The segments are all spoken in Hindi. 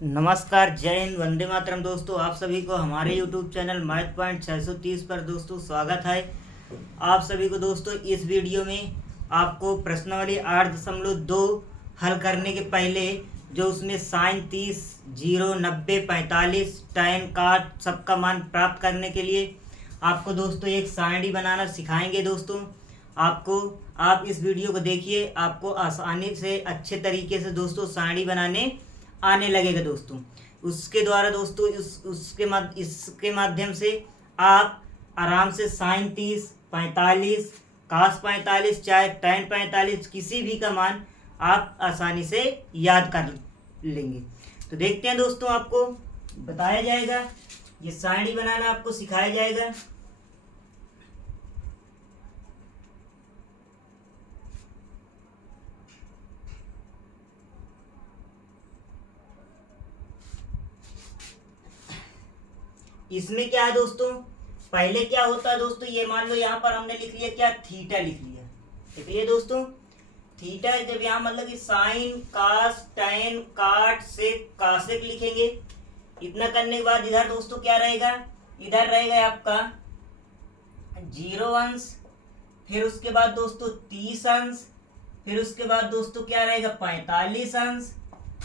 नमस्कार, जय हिंद, वंदे मातरम। दोस्तों, आप सभी को हमारे YouTube चैनल मैथ पॉइंट 630 पर दोस्तों स्वागत है। आप सभी को दोस्तों इस वीडियो में आपको प्रश्नावली 8.2 हल करने के पहले जो उसमें साइन 30, 0, 90, 45, tan काट सबका मान प्राप्त करने के लिए आपको दोस्तों एक सारणी बनाना सिखाएंगे। दोस्तों आप इस वीडियो को देखिए, आपको आसानी से अच्छे तरीके से दोस्तों सारणी बनाने आने लगेगा। दोस्तों उसके द्वारा दोस्तों इसके माध्यम से आप आराम से साइन 30, 45, कास 45, चाहे tan 45 किसी भी का मान आप आसानी से याद कर लेंगे। तो देखते हैं दोस्तों, आपको बताया जाएगा, ये सारणी बनाना आपको सिखाया जाएगा। इसमें क्या है दोस्तों, पहले क्या होता है दोस्तों, ये मान लो यहाँ पर हमने लिख लिया क्या, थीटा लिख लिया। लिख लिया दोस्तों, थीटा जब यहाँ मतलब कि साइन कास टैन काट सेक कासेक लिखेंगे। इतना करने के बाद इधर दोस्तों क्या रहेगा, इधर रहेगा आपका 0 अंश, फिर उसके बाद दोस्तों 30 अंश, फिर उसके बाद दोस्तों क्या रहेगा 45 अंश,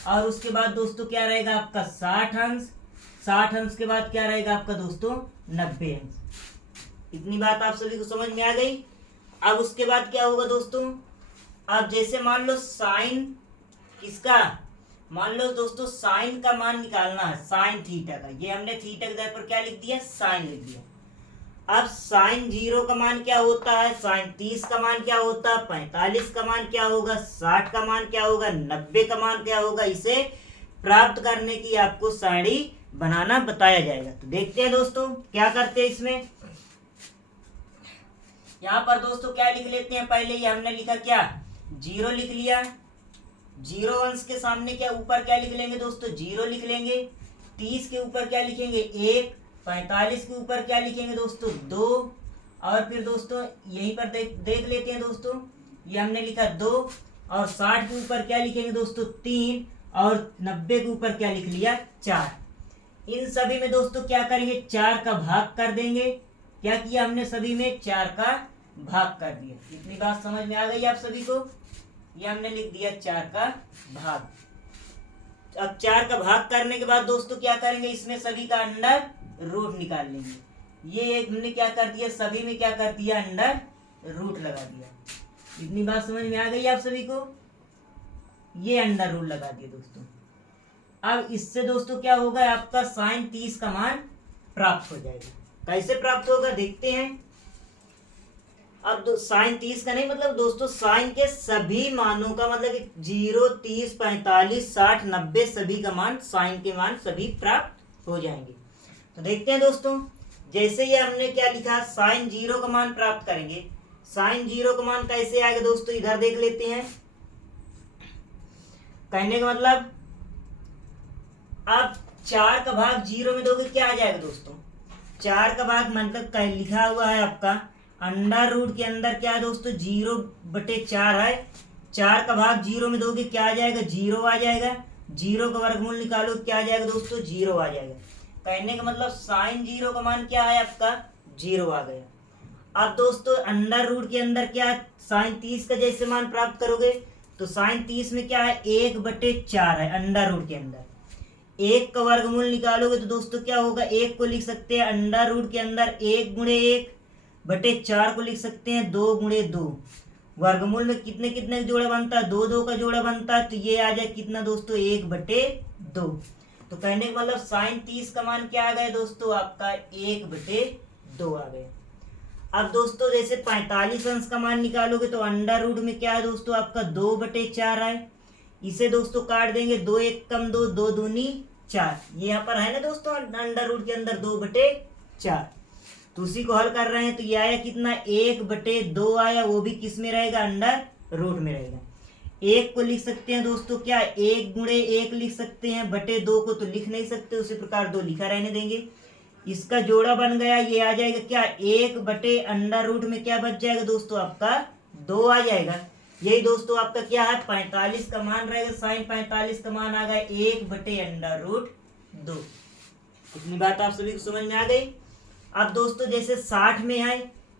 और उसके बाद दोस्तों क्या रहेगा आपका 60 अंश। 60 अंश के बाद क्या रहेगा आपका दोस्तों 90 अंश। इतनी बात आप सभी को समझ में आ गई। अब उसके बाद क्या होगा दोस्तों, अब जैसे मान लो साइन किसका, मान लो दोस्तों साइन का मान निकालना है, साइन थीटा का। ये हमने थीटा के दर पर क्या लिख दिया, साइन लिख दिया। अब साइन 0 का मान क्या होता है, साइन 30 का मान क्या होता है, 45 का मान क्या होगा, 60 का मान क्या होगा, 90 का मान क्या होगा। इसे प्राप्त करने की आपको सारणी बनाना बताया जाएगा। तो देखते हैं दोस्तों क्या करते हैं इसमें। यहाँ पर दोस्तों क्या लिख लेते हैं, पहले ये हमने लिखा क्या, 0 लिख लिया। 0 अंश के सामने क्या ऊपर क्या लिख लेंगे दोस्तों, 0 लिख लेंगे। 30 के ऊपर क्या लिखेंगे 1, 45 के ऊपर क्या लिखेंगे दोस्तों 2, और फिर दोस्तों यहीं पर देख लेते हैं दोस्तों, ये हमने लिखा 2, और 60 के ऊपर क्या लिखेंगे दोस्तों 3, और 90 के ऊपर क्या लिख लिया 4। इन सभी में दोस्तों क्या करेंगे, 4 का भाग कर देंगे। क्या किया हमने, सभी में 4 का भाग कर दिया। इतनी बात समझ में आ गई आप सभी को। ये हमने लिख दिया 4 का भाग। अब 4 का भाग करने के बाद दोस्तों क्या करेंगे, इसमें सभी का अंडर रूट निकाल लेंगे। ये एक हमने क्या कर दिया, सभी में क्या कर दिया, अंडर रूट लगा दिया। इतनी बात समझ में आ गई आप सभी को। ये अंडर रूट लगा दिया दोस्तों। अब इससे दोस्तों क्या होगा, आपका साइन 30 का मान प्राप्त हो जाएगा। कैसे प्राप्त होगा देखते हैं। अब साइन 30 का नहीं मतलब दोस्तों साइन के सभी मानों का मतलब 0, 30, 45, 60, 90 सभी का मान, साइन के मान सभी प्राप्त हो जाएंगे। तो देखते हैं दोस्तों, जैसे ये हमने क्या लिखा, साइन 0 का मान प्राप्त करेंगे। साइन 0 का मान कैसे आएगा दोस्तों, इधर देख लेते हैं। कहने का मतलब अब 4 का भाग 0 में दोगे क्या आ जाएगा दोस्तों, 4 का भाग मतलब लिखा हुआ है आपका अंडर रूट के अंदर क्या है दोस्तों 0/4 है। 4 का भाग 0 में दोगे क्या आ जाएगा, 0 आ जाएगा। 0 का वर्गमूल निकालो क्या आ जाएगा दोस्तों, 0 आ जाएगा। कहने का मतलब साइन 0 का मान क्या है आपका, 0 आ गया। अब दोस्तों अंडर रूट के अंदर क्या, साइन 30 का जैसे मान प्राप्त करोगे तो साइन 30 में क्या है 1/4 है अंडर रूट के अंदर। 1 का वर्गमूल निकालोगे तो दोस्तों क्या होगा, 1 को लिख सकते हैं अंडर रूट के अंदर 1/1/4 को लिख सकते हैं 2/2। वर्गमूल में कितने कितने का जोड़ा बनता है, 2 2 का जोड़ा बनता है। तो ये आ जाए कितना दोस्तों 1/2। तो कहने का मतलब साइन 30 का मान क्या आ गया दोस्तों, आपका 1/2 आ गया। अब दोस्तों जैसे 45 अंश का मान निकालोगे तो अंडर रूट में क्या है दोस्तों आपका 2/4 है। इसे दोस्तों काट देंगे, 2 1 कम 2, 2 दूनी 4। ये यहाँ पर है ना दोस्तों अंडर रूट के अंदर 2/4। तो उसी को हल कर रहे हैं तो ये आया कितना 1/2 आया, वो भी किस में रहेगा, अंडर रूट में रहेगा। 1 को लिख सकते हैं दोस्तों क्या, 1/1 लिख सकते हैं, बटे 2 को तो लिख नहीं सकते, उसी प्रकार 2 लिखा रहने देंगे। इसका जोड़ा बन गया, ये आ जाएगा क्या 1/अंडर रूट में क्या बच जाएगा दोस्तों आपका 2 आ जाएगा। यही दोस्तों आपका क्या है, 45 का मान रहेगा, साइन 45 का मान आ गया 1/√2। इतनी बात आप सभी को समझ में आ गई। अब दोस्तों जैसे 60 में है,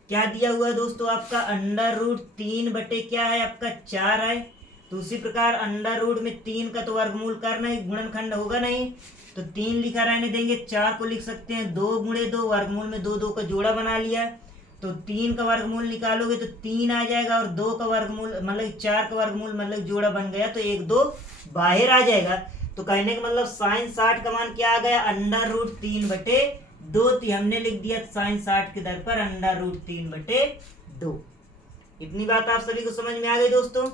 क्या दिया हुआ है दोस्तों आपका, √3 बटे क्या है आपका 4 है। तो उसी प्रकार अंडर रूट में 3 का तो वर्गमूल करना ही, गुणनखंड होगा नहीं, तो 3 लिखा रहने देंगे, 4 को लिख सकते हैं 2 × 2, वर्गमूल में 2 2 का जोड़ा बना लिया, तो 3 का वर्गमूल निकालोगे तो 3 आ जाएगा, और 2 का वर्गमूल मतलब 4 का वर्गमूल मतलब जोड़ा बन गया, तो 1 2 बाहर आ जाएगा। तो कहने का मतलब साइन 60 का मान क्या आ गया, √3/2। तो हमने लिख दिया साइन 60 के दर पर √3/2। इतनी बात आप सभी को समझ में आ गई दोस्तों।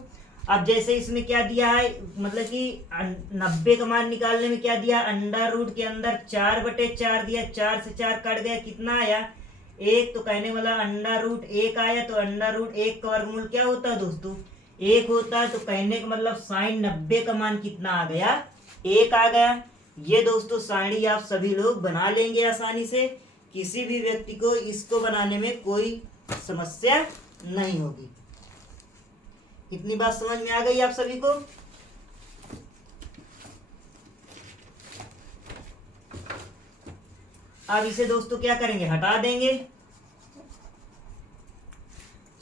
अब जैसे इसमें क्या दिया है, मतलब कि 90 का मान निकालने में क्या दिया, अंडर रूट के अंदर 4/4 दिया, 4 से 4 कट गया, कितना आया 1। तो कहने वाला √1 आया, तो √1 का वर्गमूल क्या होता है दोस्तों, 1 होता है। तो कहने का मतलब साइन 90 का मान कितना आ गया, 1 आ गया। ये दोस्तों सारणी आप सभी लोग बना लेंगे आसानी से, किसी भी व्यक्ति को इसको बनाने में कोई समस्या नहीं होगी। इतनी बात समझ में आ गई आप सभी को। अब इसे दोस्तों क्या करेंगे, हटा देंगे।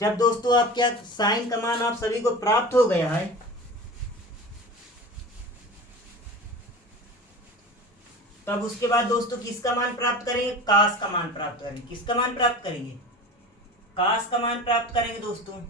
जब दोस्तों आप क्या साइन का मान आप सभी को प्राप्त हो गया है, तब उसके बाद दोस्तों किसका मान प्राप्त करेंगे, कास का मान प्राप्त करेंगे। किसका मान प्राप्त करेंगे, कास का मान प्राप्त करेंगे दोस्तों।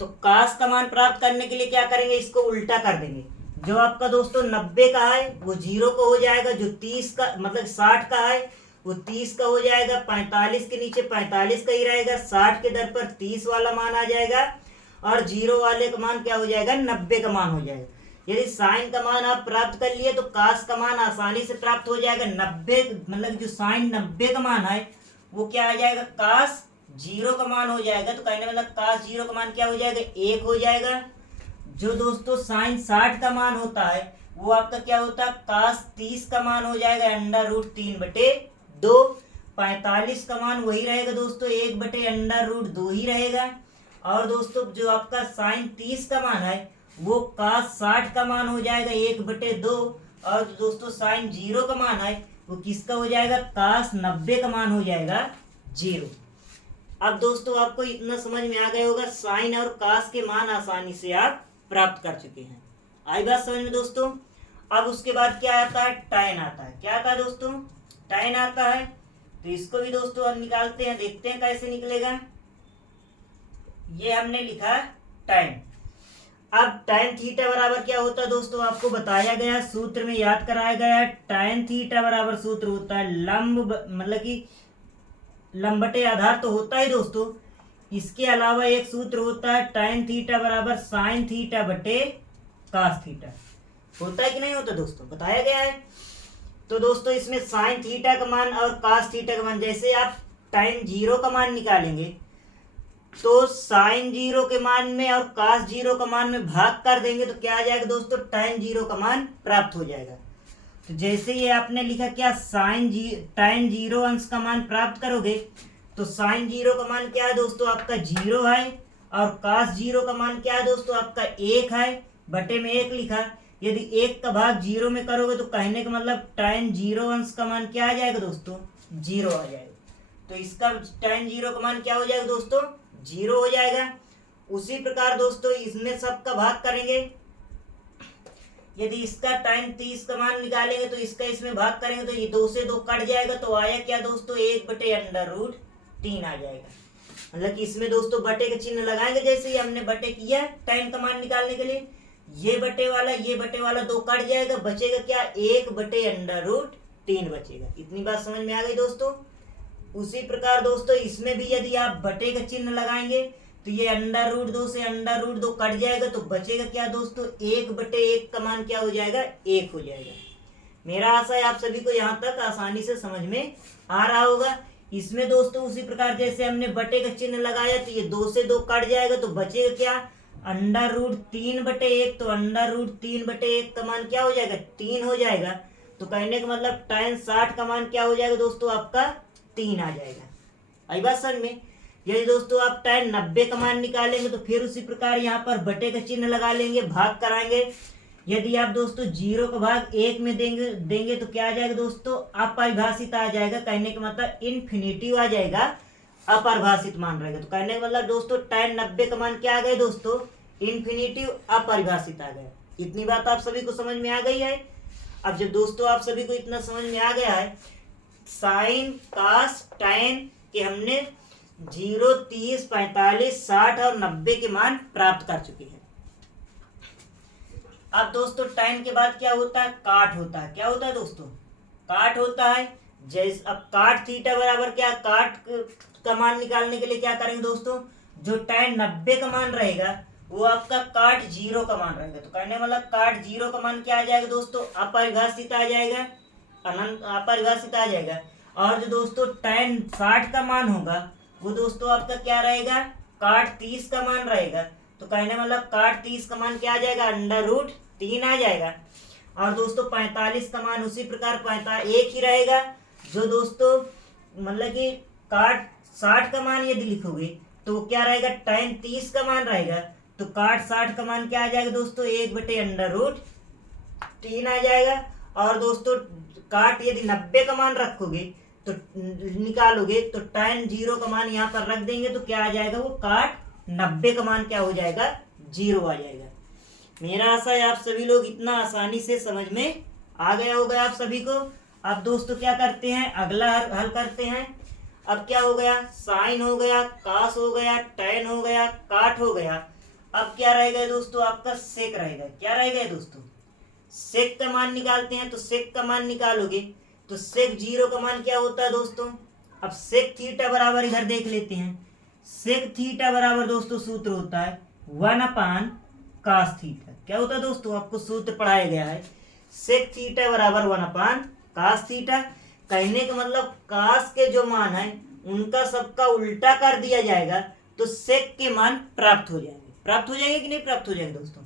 तो कास का मान प्राप्त करने के लिए क्या करेंगे, इसको उल्टा कर देंगे। जो आपका दोस्तों 90 का है वो 0 का हो जाएगा, जो 30 का मतलब 60 का है वो 30 का हो जाएगा, 45 के नीचे 45 का ही रहेगा, 60 के दर पर 30 वाला मान आ जाएगा, और 0 वाले का मान क्या हो जाएगा, 90 का मान हो जाएगा। यदि साइन का मान आप प्राप्त कर लिए तो कास का मान आसानी से प्राप्त हो जाएगा। 90 मतलब जो साइन 90 का मान है वो क्या आ जाएगा, कास 0 का मान हो जाएगा। तो कहने मतलब कास 0 का मान क्या हो जाएगा, 1 हो जाएगा। जो दोस्तों साइन 60 का मान होता है वो आपका क्या होता है, कास 30 का मान हो जाएगा √3/2। 45 का मान वही रहेगा दोस्तों, 1/√2 ही रहेगा। और दोस्तों जो आपका साइन 30 का मान है वो कास 60 का मान हो जाएगा 1/2। और दोस्तों साइन 0 का मान है वो किसका हो जाएगा, कास 90 का मान हो जाएगा 0। अब दोस्तों आपको इतना समझ में आ गया होगा, साइन और कास के मान आसानी से आप प्राप्त कर चुके हैं। आई बात समझ में दोस्तों। अब उसके बाद क्या आता है, टैन आता है। क्या आता है दोस्तों, टैन आता है। तो इसको भी दोस्तों निकालते हैं, देखते हैं कैसे निकलेगा। ये हमने लिखा टैन। अब टैन थीटा बराबर क्या होता है दोस्तों, आपको बताया गया, सूत्र में याद कराया गया है। टैन थीटा बराबर सूत्र होता है लंब, मतलब कि लंब बटे आधार तो होता है दोस्तों, इसके अलावा एक सूत्र होता है टैन थीटा बराबर साइन थीटा बटे कास थीटा। होता है कि नहीं होता दोस्तों, बताया गया है। तो दोस्तों इसमें साइन थीटा का मान और कास थीटा का मान, जैसे आप टैन 0 का मान निकालेंगे तो साइन 0 के मान में और कास 0 का मान में भाग कर देंगे तो क्या आ जाएगा दोस्तों, टैन 0 का मान प्राप्त हो जाएगा। तो जैसे ये आपने लिखा क्या, टैन 0 अंश का मान प्राप्त करोगे तो साइन 0 का मान क्या है दोस्तों, आपका 0 है, और कास 0 का मान क्या है दोस्तों, आपका 1 है, बटे में 1 लिखा। यदि 1 का भाग 0 में करोगे तो कहने का मतलब टैन 0 अंश का मान क्या आ जाएगा दोस्तों, 0 आ जाएगा। तो इसका टैन 0 का मान क्या हो जाएगा दोस्तों, 0 हो जाएगा। उसी प्रकार दोस्तों इसमें सबका भाग करेंगे। यदि इसका टैन 30 का मान निकालेंगे तो इसका इसमें भाग करेंगे तो ये 2 से 2 कट जाएगा, तो आया क्या दोस्तों, 1/√3 आ जाएगा। मतलब कि इसमें दोस्तों बटे का चिन्ह लगाएंगे, जैसे ही हमने बटे किया टैन का मान निकालने के लिए, ये बटे वाला 2 कट जाएगा, बचेगा क्या, 1/√3 बचेगा। इतनी बात समझ में आ गई दोस्तों। उसी प्रकार दोस्तों इसमें भी यदि आप बटे का चिन्ह लगाएंगे तो ये √2 से √2 कट जाएगा, तो बचेगा क्या दोस्तों, 1/1 का मान क्या हो जाएगा, 1 हो जाएगा। मेरा आशा है आप सभी को यहाँ तक आसानी से समझ में आ रहा होगा। इसमें दोस्तों उसी प्रकार जैसे हमने बटे का चिन्ह लगाया तो ये 2 से 2 कट जाएगा, तो बचेगा क्या, √3/1। तो √3/1 का मान क्या हो जाएगा, 3 हो जाएगा। तो कहने का मतलब टैन 60 का मान क्या हो जाएगा दोस्तों, आपका 3 आ जाएगा। आई बात समझ में। यदि दोस्तों आप tan 90 का मान निकालेंगे तो फिर उसी प्रकार यहाँ पर बटे का चिन्ह लगा लेंगे, भाग कराएंगे। यदि आप दोस्तों 0 का भाग 1 में देंगे तो क्या आ जाएगा दोस्तों, अपरिभाषित आ जाएगा। कहने का मतलब इन्फिनिटिव आ जाएगा, अपरिभाषित मान रहेगा। तो कहने का मतलब दोस्तों tan 90 का मान क्या आ गया दोस्तों, इन्फिनिटिव अपरिभाषित आ गया। इतनी बात आप सभी को समझ में आ गई है। अब जब दोस्तों आप सभी को इतना समझ में आ गया है, साइन कास tan के हमने 0, 30, 45, 60 और 90 के मान प्राप्त कर चुके हैं। अब दोस्तों tan के बाद क्या होता है, काट होता है। क्या होता है दोस्तों, काट होता है। जैसे अब काट थीटा बराबर क्या, काट का मान निकालने के लिए क्या करेंगे दोस्तों, जो tan 90 का मान रहेगा वो आपका काट 0 का मान रहेगा। तो कहने मतलब काट 0 का मान क्या आ जाएगा दोस्तों, अपरिभाषित आ जाएगा, अनंत अपरिभाषित आ जाएगा। और जो दोस्तों tan 60 का मान होगा वो दोस्तों आपका क्या रहेगा, काट 30 का मान रहेगा। तो कहने मतलब काट 30 का मान क्या आ जाएगा, √3 आ जाएगा। और दोस्तों 45 का मान उसी प्रकार 1 ही रहेगा। जो दोस्तों मतलब कि काट 60 का मान यदि लिखोगे तो क्या रहेगा, tan 30 का मान रहेगा। तो काट 60 का मान क्या आ जाएगा दोस्तों, 1/√3 आ जाएगा। और दोस्तों काट यदि 90 का मान रखोगे तो निकालोगे तो tan 0 का मान यहाँ पर रख देंगे तो क्या आ जाएगा, वो काट 90 का मान क्या हो जाएगा, 0 आ जाएगा। मेरा आशा है आप सभी लोग इतना आसानी से समझ में आ गया होगा आप सभी को। अब दोस्तों क्या करते हैं, अगला हल करते हैं। अब क्या हो गया, साइन हो गया, कास हो गया, tan हो गया, काट हो गया। अब क्या रहेगा दोस्तों, आपका सेक रहेगा। क्या रहेगा दोस्तों, सेक का मान निकालते हैं। तो सेक का मान निकालोगे तो सेक 0 का मान क्या होता है दोस्तों, अब सेक थीटा बराबर इधर देख लेते हैं। सेक थीटा बराबर दोस्तों सूत्र होता है 1/cos थीटा। क्या होता है दोस्तों, आपको सूत्र पढ़ाया गया है, सेक थीटा बराबर 1/cos थीटा। कहने का मतलब कास के जो मान है उनका सबका उल्टा कर दिया जाएगा तो सेक के मान प्राप्त हो जाएंगे। प्राप्त हो जाएंगे कि नहीं प्राप्त हो जाएंगे दोस्तों,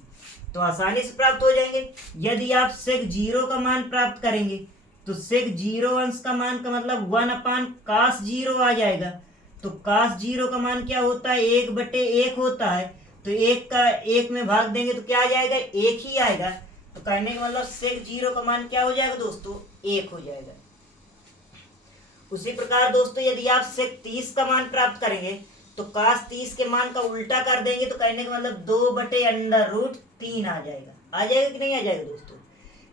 तो आसानी से प्राप्त हो जाएंगे। यदि आप सेक 0 का मान प्राप्त करेंगे तो सेक 0 अंश का मान का मतलब 1/cos 0 आ जाएगा। तो cos 0 का मान क्या होता है, 1/1 होता है। तो 1 का 1 में भाग देंगे तो क्या आ जाएगा, 1 ही आएगा। तो कहने का मतलब सेक 0 का मान क्या हो जाएगा दोस्तों, 1 हो जाएगा। उसी प्रकार दोस्तों यदि आप सेक 30 का मान प्राप्त करेंगे तो cos 30 के मान का उल्टा कर देंगे तो कहने का मतलब 2/√3 आ जाएगा। आ जाएगा कि नहीं आ जाएगा दोस्तों।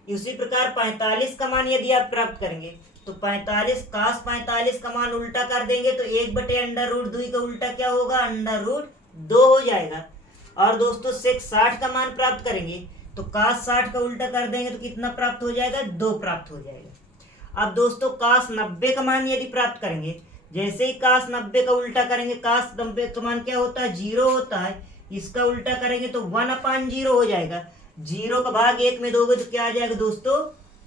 उसी प्रकार 45 का मान यदि आप प्राप्त करेंगे तो 45 cos 45 का मान उल्टा कर देंगे तो 1/√2 का उल्टा क्या होगा, √2 हो जाएगा। और दोस्तों सेक 60 का मान प्राप्त करेंगे तो cos 60 का उल्टा कर देंगे तो कितना प्राप्त हो जाएगा, 2 प्राप्त हो जाएगा। अब दोस्तों cos 90 का मान यदि प्राप्त करेंगे, जैसे ही cos 90 का उल्टा करेंगे, cos 90 का मान क्या होता है, 0 होता है। इसका उल्टा करेंगे तो 1/0 हो जाएगा। 0 का भाग 1 में दोगे तो क्या आ जाएगा दोस्तों,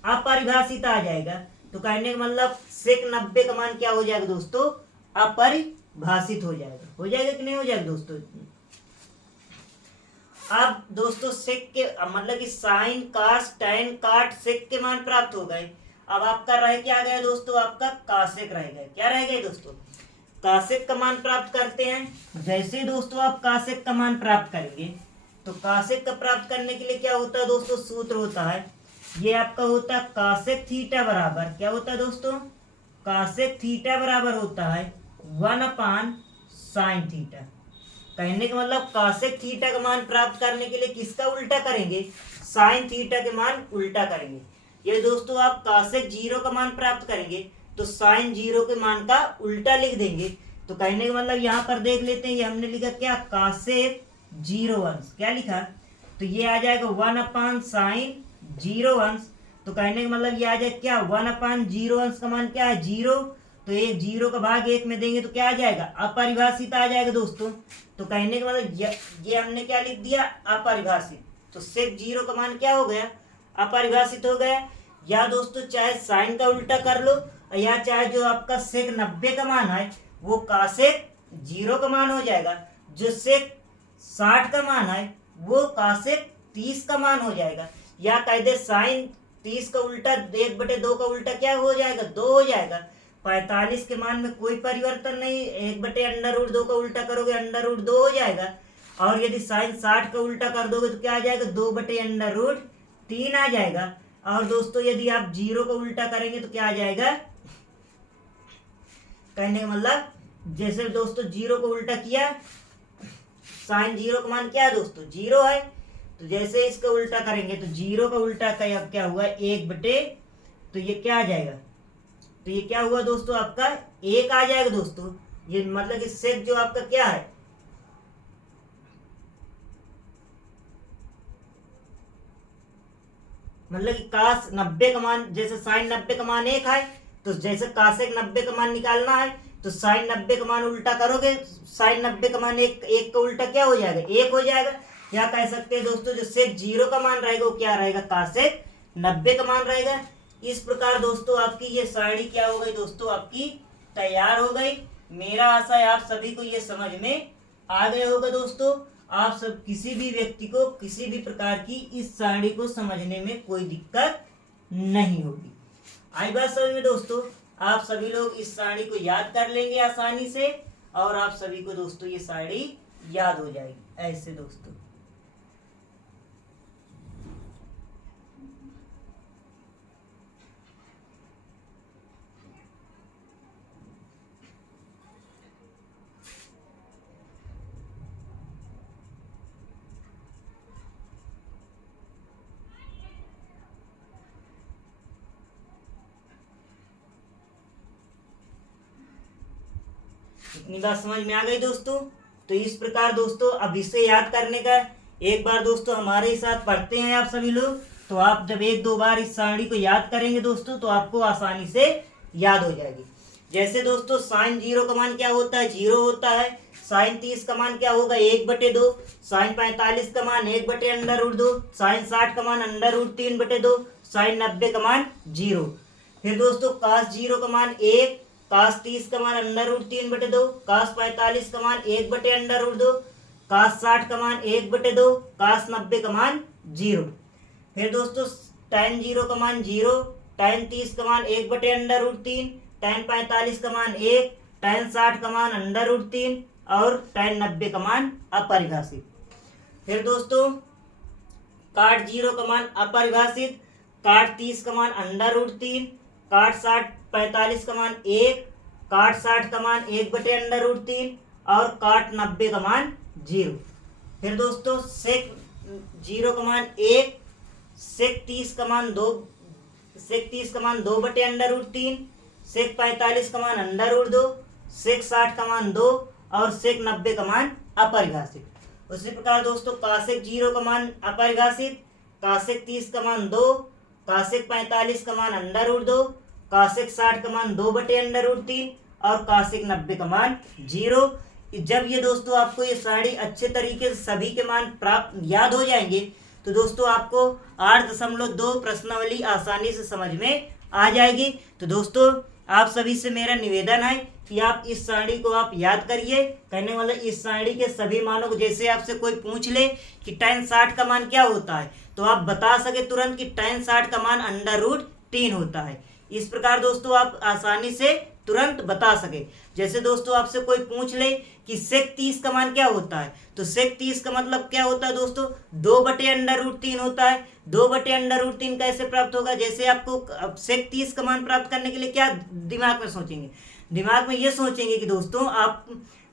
अपरिभाषित आ जाएगा। तो कहने का मतलब सेक 90 का मान क्या हो जाएगा दोस्तों, अपरिभाषित हो जाएगा। हो जाएगा कि नहीं हो जाएगा दोस्तों। अब दोस्तों सेक के मतलब कि साइन कास tan काट सेक के मान प्राप्त हो गए। अब आपका रह क्या गया दोस्तों, आपका कासेक रह गया। क्या रह गया दोस्तों, कासेक का मान प्राप्त करते हैं। जैसे ही दोस्तों आप कासेक का मान प्राप्त करेंगे तो कासेक का प्राप्त करने के लिए क्या होता है दोस्तों, सूत्र होता है, ये आपका होता है कासेक थीटा बराबर क्या होता है दोस्तों, कासेक थीटा बराबर होता है 1/sin थीटा। कहने का मतलब कासेक थीटा का मान प्राप्त करने के लिए किसका उल्टा करेंगे, साइन थीटा के मान उल्टा करेंगे। ये दोस्तों आप कासेक 0 का मान प्राप्त करेंगे तो साइन 0 के मान का उल्टा लिख देंगे। तो कहने का मतलब यहाँ पर देख लेते हैं, ये हमने लिखा क्या, कासेक 0 अंश। क्या लिखा, तो ये आ जाएगा 1/sin 0 अंश। तो कहने का मतलब ये आ जाएगा क्या, 1/0 अंश का मान क्या है, 0। तो एक 0 का भाग 1 में देंगे तो क्या आ जाएगा, अपरिभाषित आ जाएगा दोस्तों। तो कहने का मतलब ये हमने क्या लिख दिया, अपरिभाषित। तो सेक 0 का मान क्या हो गया, अपरिभाषित हो गया। या दोस्तों चाहे साइन का उल्टा कर लो या चाहे जो आपका सेक 90 का मान है वो कासेक 0 का मान हो जाएगा। जो सेक 60 का मान है वो कासेक 30 का मान हो जाएगा। या कह दे साइन 30 का उल्टा 1/2 का उल्टा क्या हो जाएगा, 2 हो जाएगा। 45 के मान में कोई परिवर्तन नहीं, 1/√2 का उल्टा करोगे √2 हो जाएगा। और यदि साइन 60 का उल्टा कर दोगे तो क्या आ जाएगा, 2/√3 आ जाएगा। और दोस्तों यदि आप 0 का उल्टा करेंगे तो क्या आ जाएगा, कहने का मतलब जैसे दोस्तों 0 को उल्टा किया, साइन 0 का मान क्या है दोस्तों, 0 है। तो जैसे इसका उल्टा करेंगे तो 0 का उल्टा क्या हुआ, 1 तो ये क्या आ जाएगा, तो ये क्या हुआ दोस्तों, आपका 1 आ जाएगा दोस्तों। ये मतलब कि सेक जो आपका क्या है, मतलब कि काश 90 का मान, जैसे साइन 90 का मान 1 है, तो जैसे कासेक 90 का मान निकालना है तो साइन 90 का मान उल्टा करोगे, साइन 90 का मान 1 का उल्टा क्या हो जाएगा, 1 हो जाएगा। या कह सकते हैं दोस्तों जो सेक 0 का मान रहेगा वो क्या रहेगा, कासेक 90 का मान रहेगा। इस प्रकार दोस्तों आपकी ये सारणी क्या हो गई दोस्तों, आपकी तैयार हो गई। मेरा आशा है आप सभी को ये समझ में आ गया होगा दोस्तों। आप सब किसी भी व्यक्ति को किसी भी प्रकार की इस सारणी को समझने में कोई दिक्कत नहीं होगी। आई बात समझ में दोस्तों, आप सभी लोग इस सारणी को याद कर लेंगे आसानी से, और आप सभी को दोस्तों ये सारणी याद हो जाएगी ऐसे दोस्तों। इतनी बात समझ में आ गई दोस्तों। तो इस प्रकार दोस्तों अब इसे याद करने का एक बार दोस्तों हमारे ही साथ पढ़ते हैं आप सभी लोग। तो आप जब 1-2 बार इस सारणी को याद करेंगे दोस्तों तो आपको आसानी से याद हो जाएगी। जैसे दोस्तों साइन 0 का मान क्या होता है, 0 होता है। साइन 30 का मान क्या होगा, 1/2। साइन 45 का मान 1/√2। साइन 60 का मान √3/2। साइन 90 का मान 0। फिर दोस्तों कास 0 का मान 1, कास 30 का मान √3/2, कास 45 का मान 1/√2, कास 60 का मान 1/2, कास 90 का मान 0। फिर दोस्तों tan 0 का मान 0, tan 30 का मान 1/√3, tan 45 का मान 1, tan 60 का मान √3 और tan 90 का मान अपरिभाषित। फिर दोस्तों काट 0 का मान अपरिभाषित, काट 30 का मान √3, काट 45 का मान 1, काट 60 का मान 1/√3 और काट 90 का मान 0। फिर दोस्तों सेक 0 का मान 1, सेक 30 का मान 2, सेक 30 का मान 2/√3, सेक 45 का मान √2, सेक 60 का मान 2 और सेक 90 का मान अपरिभाषित। उसी प्रकार दोस्तों कासेक 0 का मान अपरिभाषित, कासेक 30 का मान 2, कासेक 45 का मान √2, कासेक 60 का मान 2/√3 और कासेक 90 का मान 0। जब ये दोस्तों आपको ये सारणी अच्छे तरीके से सभी के मान प्राप्त याद हो जाएंगे तो दोस्तों आपको 8.2 प्रश्नावली आसानी से समझ में आ जाएगी। तो दोस्तों आप सभी से मेरा निवेदन है कि आप इस सारणी को आप याद करिए। कहने वाला इस सारणी के सभी मानों को, जैसे आपसे कोई पूछ ले कि tan 60 का मान क्या होता है तो आप बता सके तुरंत कि tan 60 का मान √3 होता है। इस प्रकार दोस्तों आप आसानी से तुरंत बता सके। जैसे दोस्तों आपसे कोई पूछ ले कि सेक 30 का मान क्या होता है तो सेक 30 का मतलब क्या होता है दोस्तों, 2/√3 होता है। 2/√3 कैसे प्राप्त होगा, जैसे आपको सेक 30 का मान प्राप्त करने के लिए क्या दिमाग में सोचेंगे, दिमाग में ये सोचेंगे कि दोस्तों आप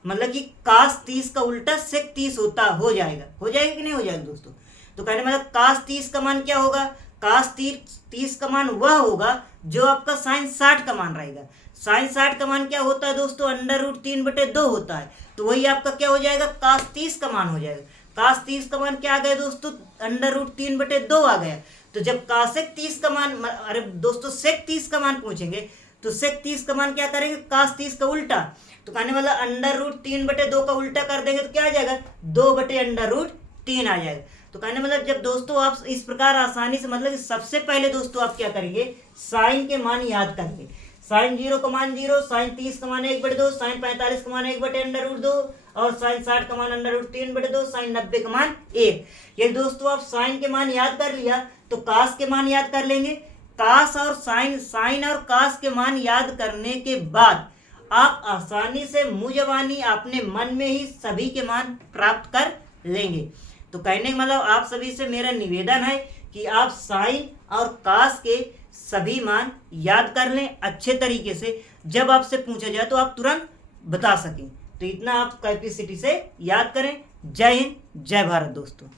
मतलब कि कास 30 का उल्टा सेक 30 हो जाएगा कि नहीं हो जाएगा दोस्तों। तो कहने मतलब कास 30 का मान क्या होगा, कास 30 का मान वह होगा जो आपका साइन 60 का मान रहेगा। साइन 60 का मान क्या होता है दोस्तों, √3/2 होता है। तो वही आपका क्या हो जाएगा, कास 30 का मान हो जाएगा। कास 30 का मान क्या आ गया दोस्तों, √3/2 आ गया। तो जब कासेक 30 का मान, अरे दोस्तों सेक 30 का मान पूछेंगे तो सेक 30 का मान क्या करेंगे, कास 30 का उल्टा। तो कहने वाला √3/2 का उल्टा कर देंगे तो क्या आ जाएगा, 2/√3 आ जाएगा। तो कहने मतलब जब दोस्तों आप इस प्रकार आसानी से, मतलब सबसे पहले दोस्तों आप क्या करेंगे, साइन के मान याद करेंगे। साइन 0 का मान 0, साइन 30 का मान 1/2, साइन 45 का मान 1/√2 और साइन 60 का मान √3/2, साइन 90 का मान 1। ये दोस्तों आप साइन के मान याद कर लिया तो कास के मान याद कर लेंगे। कास और साइन और कास के मान याद करने के बाद आप आसानी से मुंहजबानी अपने मन में ही सभी के मान प्राप्त कर लेंगे। तो कहने का मतलब आप सभी से मेरा निवेदन है कि आप साइन और कास के सभी मान याद कर लें अच्छे तरीके से, जब आपसे पूछा जाए तो आप तुरंत बता सकें। तो इतना आप कैपेसिटी से याद करें। जय हिंद, जय भारत दोस्तों।